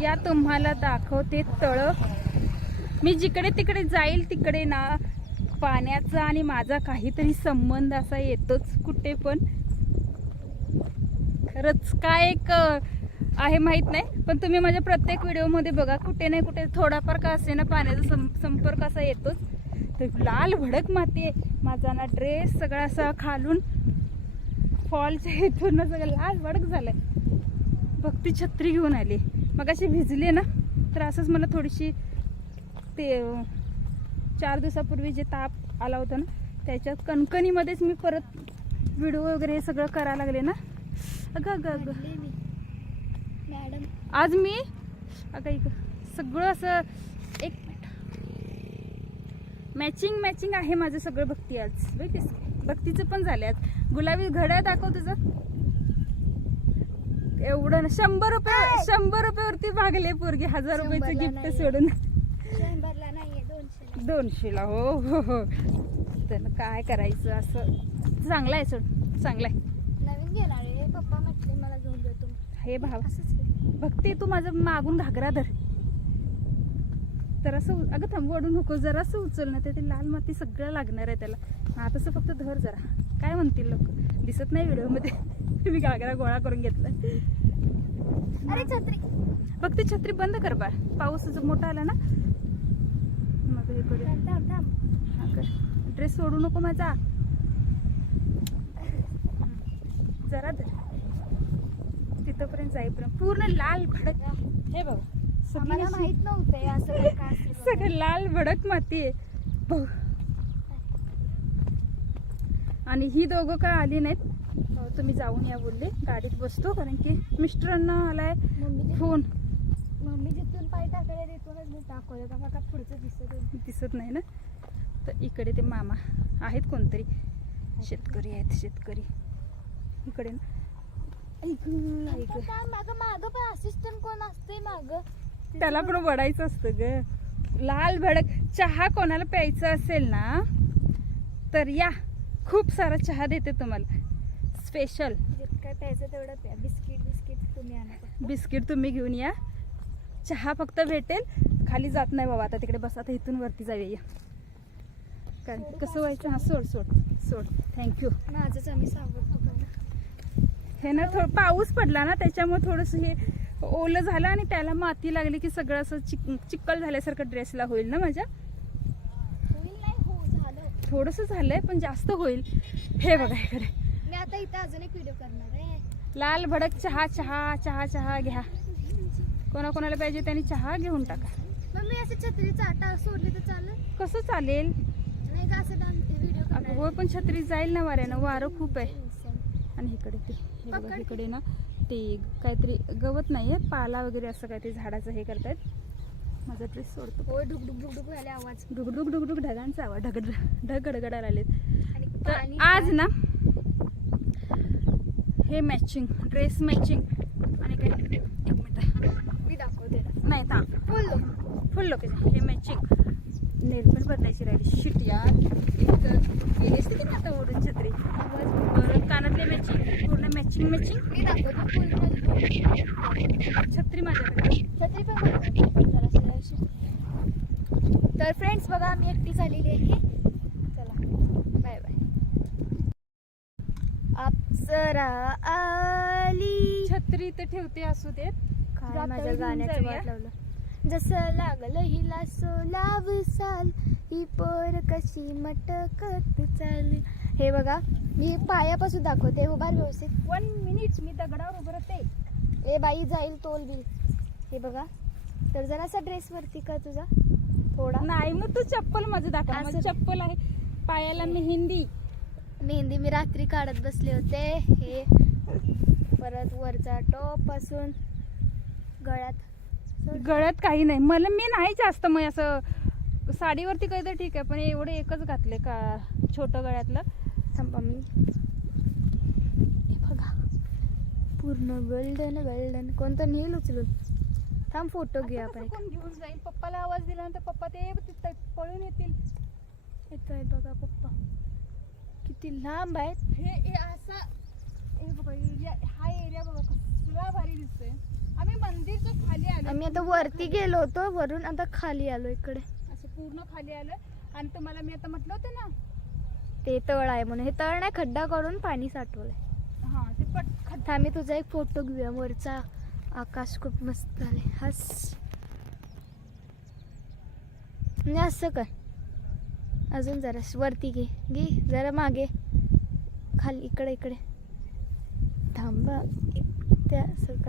या तुम्हाला दाखवते तळ मी जिकडे तिकडे जाईल तिकडे ना पाण्याचा आणि माझा काहीतरी संबंध असा येतोच कुठे पण. खरंच काय एक आहे माहीत नाही पण तुम्ही माझ्या प्रत्येक व्हिडिओमध्ये बघा कुठे नाही कुठे थोडाफार का असे ना पाण्याचा सं संपर्क असा येतोच. तर लाल भडक माती आहे. माझा ना ड्रेस सगळा असा खालून फॉलच्या हेतून सगळं लाल भडक झालंय. भक्ती छत्री घेऊन आली. मग अशी भिजली ना तर असंच मला थोडीशी ते चार दिवसापूर्वी जे ताप आला होता ना त्याच्यात कणकणीमध्येच मी परत व्हिडिओ वगैरे हे सगळं करायला लागले ना. अगं अगं अगं. मॅडम. आज मी अगं इक सगळं असं एक मॅचिंग मॅचिंग आहे माझं सगळं भक्ती आज. भक्तीचं पण झाले आज. गुलाबी घड्याळ दाखव तुझं. एवढं ना शंभर रुपये शंभर रुपयावरती भागले पोरगी हजार रुपयाचं गिफ्ट. सोडून. शंभरला नाहीये दोनशे दोनशेला हो हो हो. तर काय करायचं असं? चांगलं आहे सोड चांगलं आहे. नवीन घेणार आहे पप्पा म्हटले मला घेऊन देतो. हे भाव. भक्ती तू माझं मागून घागरा धर. तर असं अगं थांब ओढू नको. जरासं उचल ना ते लाल माती सगळं लागणार आहे त्याला. हा तसं फक्त धर जरा. काय म्हणतील लोक? दिसत नाही व्हिडिओमध्ये. मी घागरा गोळा करून घेतला. अरे छत्री. फक्त छत्री बंद कर बा पाऊस मोठा आला ना? मग हे करूया हा कर. ड्रेस सोडू नको माझा. जरा धर. तिथपर्यंत जाईपर्यंत. पूर्ण लाल भडक. हे बघ. सगळी आम्हाला माहीत नव्हतं हे असं काय असेल सगळं. लाल भडक माती आहे. बघ. आणि ही दोघं काय आली नाहीत? अं, तुम्ही जाऊन या बोलले. गाडीत बसतो कारण की मिस्टरांना आलाय मम्मी फोन. मम्मी जिथून पाय टाकले तिथूनच मी टाकवलं का का पुढचं दिसत होतं. दिसत नाही ना? तर इकडे ते मामा आहेत कोणतरी. शेतकरी आहेत शेतकरी. इकडे ना. ऐक ऐक आता काय मागं मागं पण असिस्टंट कोण असतंय मागं? त्याला पण वडायचं असतं ग? लाल भडक. चहा कोणाला प्यायचा असेल ना तर या. खूप सारा चहा देते तुम्हाला. स्पेशल काय प्यायचं तेवढं प्या. बिस्किट बिस्किट तुम्ही आणा. बिस्किट तुम्ही घेऊन या. चहा फक्त भेटेल. खाली जात नाही बाबा आता तिकडे बसा आता इथून वरती जाऊया. या कारण कसं व्हायचं? हा सोड सोड सोड. थँक्यू माझंच आम्ही पण हे ना थोडं पाऊस पडला ना त्याच्यामुळे थोडंसं हे ओलं झालं आणि त्याला माती लागली की सगळं असं चिक चिक्कल झाल्यासारखं ड्रेसला होईल ना माझ्या? होईल नाही हो झालं. थोडंसं झालंय पण जास्त होईल. हे बघा इकडे मी आता इथं अजून एक व्हिडिओ करणार आहे. लाल भडक चहा चहा चहा चहा घ्या. कोणाकोणाला पाहिजे त्यांनी चहा घेऊन टाका. मग मी असं छत्रीचा आटा सोडली तर चालेल? कसं चालेल? नाही का असं व्हिडिओ अगं होय पण छत्री जाईल ना वाऱ्यानं. वारं खूप आहे. आणि इकडे ते. इकडे ना. ते काहीतरी गवत नाहीये पाला वगैरे असं काहीतरी झाडाचं हे करतायत. माझा ड्रेस सोडतो. हो डुकडुक डुकडुक झाले आवाज. डुगडुग डुगडुग ढगांचा आवाज ढग ढग गडगडायला आलेत तर आज ना हे मॅचिंग ड्रेस मॅचिंग आणि काय? एक मिनिट. मी दाखवते. नाही ता फुल. फुल लोकेशन हे मॅचिंग नेलपेंट बदलायची राहिली. शिट यार. गेली असते की आता ओढून छत्री? परत कानातले मॅचिंग पूर्ण मॅचिंग मॅचिंग मी दाखवतो छत्री माझ्याकडे. छत्री पण. तर फ्रेंड्स बघा मी एकटी झालेली आहे. चला बाय बाय अप्सरा आली. छत्री तर ठेवते असू देत. काय माझ्या गाण्याचं. वाट लावलं. जसं लागलं हिला सोलाव साल ही पोर कशी मटकत चालली हे बघा मी पायापासून दाखवते उभार व्यवस्थित. वन मिनिट मी दगडावर उभं राहते. ए बाई जाईल तोल बी. हे बघा तर जरासा ड्रेस वरती का तुझा थोडा. नाही मग तू चप्पल माझं दाखव. चप्पल आहे. पायाला मेहंदी. मेहंदी मी रात्री काढत बसले होते. हे. परत वरचा टॉपपासून गळ्यात गळ्यात काही नाही. मला मी नाही जास्त मग असं साडीवरती काही तर ठीक आहे पण एवढं एकच घातले का छोटं गळ्यातलं. थांबा मी. हे बघा. पूर्ण गोल्डन गोल्डन कोणतं नेल उचलून? थांब फोटो घेऊ असं आपण. कोण घेऊन जाईल? पप्पाला आवाज दिल्यानंतर पप्पा ते तिथं पळून येतील. येत आहे बघा पप्पा. किती लांब आहेत. हे असा हे बघा एरिया हा एरिया बघा कसला भारी दिसतोय. आम्ही मंदिरच्या खाली आलो आम्ही आता वरती गेलो होतो वरून आता खाली आलो इकडे. असं पूर्ण खाली आलं आणि तुम्हाला मी आता म्हटलं होतं ना ते तळ आहे म्हणून. हे तळ नाही खड्डा करून पाणी साठवलंय. हा ते पट खड्डा आम्ही तुझा एक फोटो घेऊया. वरचा आकाश खूप मस्त आहे. हस. म्हणजे असं कर. अजून जरा वरती घे. घे जरा मागे. खाली इकडे इकडे. थांबा त्या असं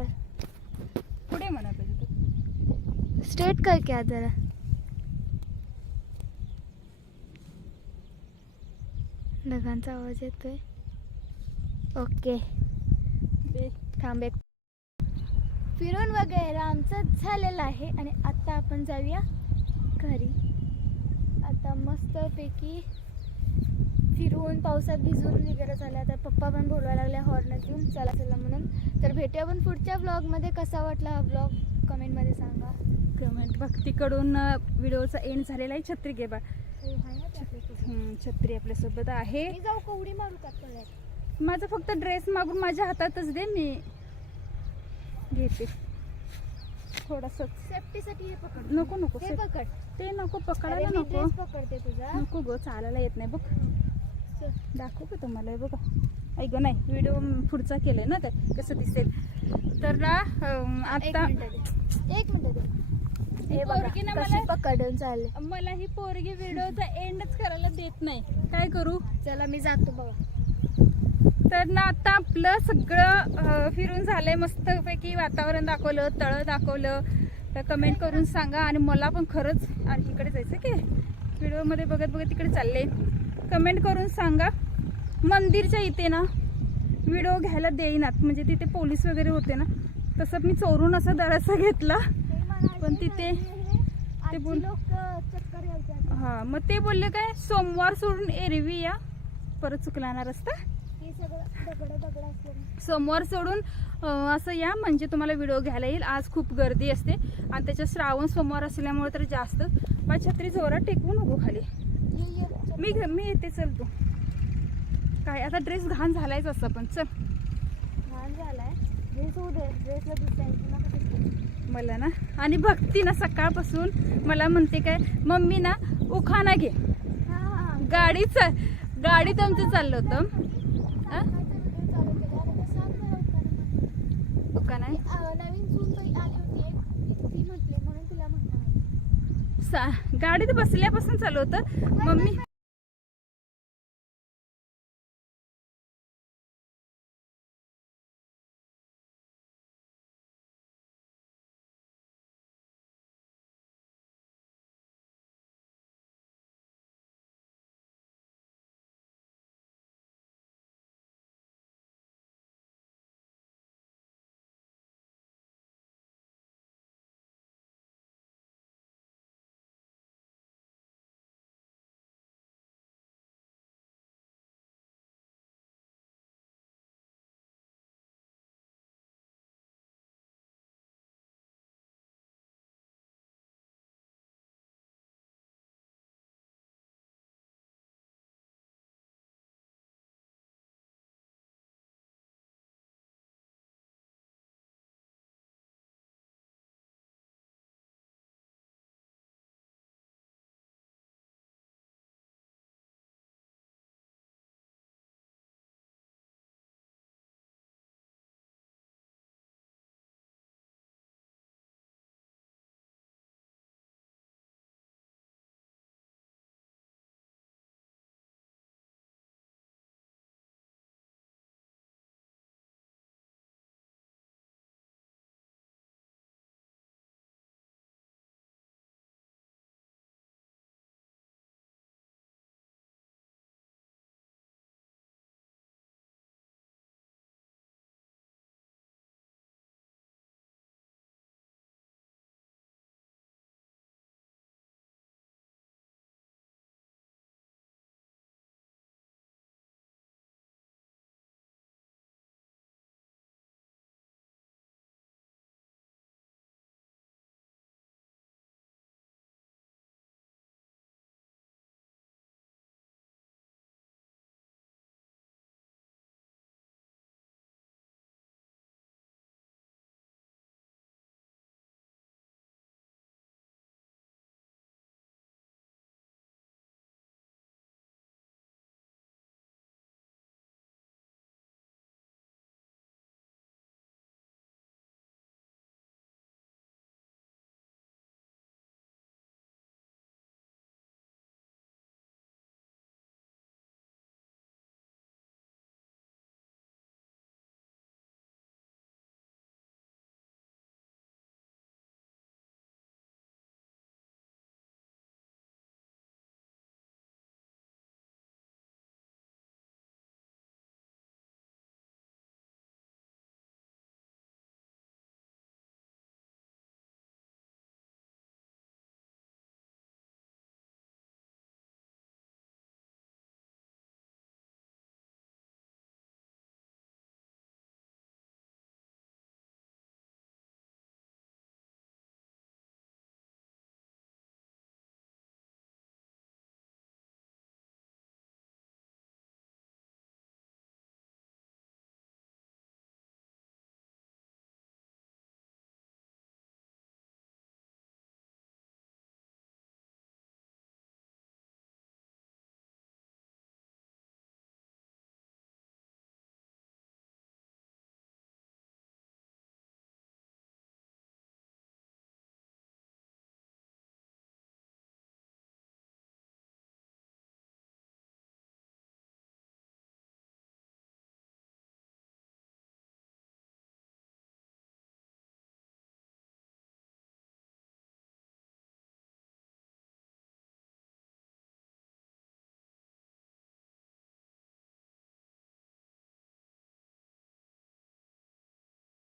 कर पुढे म्हणा पाहिजे तू. स्ट्रेट कर क्या जरा. ढगांचा आवाज येतोय. ओके. थांब फिरून वगैरे आमचं झालेलं आहे आणि आता आपण जाऊया घरी. आता मस्तपैकी फिरून पावसात भिजून वगैरे झालं आता पप्पा पण बोलवायला लागले हॉर्नात येऊन चला चला म्हणून. तर भेटूया पण पुढच्या ब्लॉगमध्ये कसा वाटला हा ब्लॉग कमेंटमध्ये सांगा. कमेंट भक्तीकडून व्हिडिओचा एंड झालेला आहे छत्री घे बा. हम्म, छत्री आपल्यासोबत आहे. जाऊ कवडी मारू का माझा फक्त ड्रेस मागून माझ्या हातातच दे मी घेते. थोडस. सेफ्टीसाठी हे पकड. नको नको हे से- पकड. ते नको पकडायला नको. पकडते तुझा. नको ग चालायला येत नाही बघ. दाखवू का तुम्हाला? हे बघा. ऐक नाही व्हिडिओ पुढचा केलाय ना ते कसं दिसेल. तर ना आता एक मिनिट पकडून चालले. मला ही पोरगी व्हिडिओचा एंडच करायला देत नाही. काय करू? चला मी जातो बघा. तर ना आता आपलं सगळं फिरून झालंय. मस्तपैकी वातावरण दाखवलं तळं दाखवलं. तर कमेंट करून सांगा. आणि मला पण खरंच आणि इकडे जायचं की? व्हिडिओमध्ये बघत बघत तिकडे चालले. कमेंट करून सांगा. मंदिरच्या इथे ना व्हिडिओ घ्यायला देईनात. म्हणजे तिथे पोलीस वगैरे होते ना. तसं मी चोरून असा दरासा घेतला. पण तिथे ते बोल- हा मग ते बोलले काय सोमवार सोडून एरवी या परत चुकला ना रस्ता. सोमवार सोडून असं या. म्हणजे तुम्हाला व्हिडिओ घ्यायला येईल. आज खूप गर्दी असते. आणि त्याच्यात श्रावण सोमवार असल्यामुळे तर जास्त. पण छत्री जोरात टेकवू नको खाली. मी घ- मी येते चल तू. काय आता ड्रेस घाण झालायच असं पण चल. घाण झालाय. ड्रेस दे ड्रेसला दिसताय. मला ना आणि भक्ती ना सकाळपासून मला म्हणते काय मम्मी ना उखाणा घे. गाडीच गाडीत आमचं चाललं होतं. गाडीत बसल्यापासून चालू होतं. मम्मी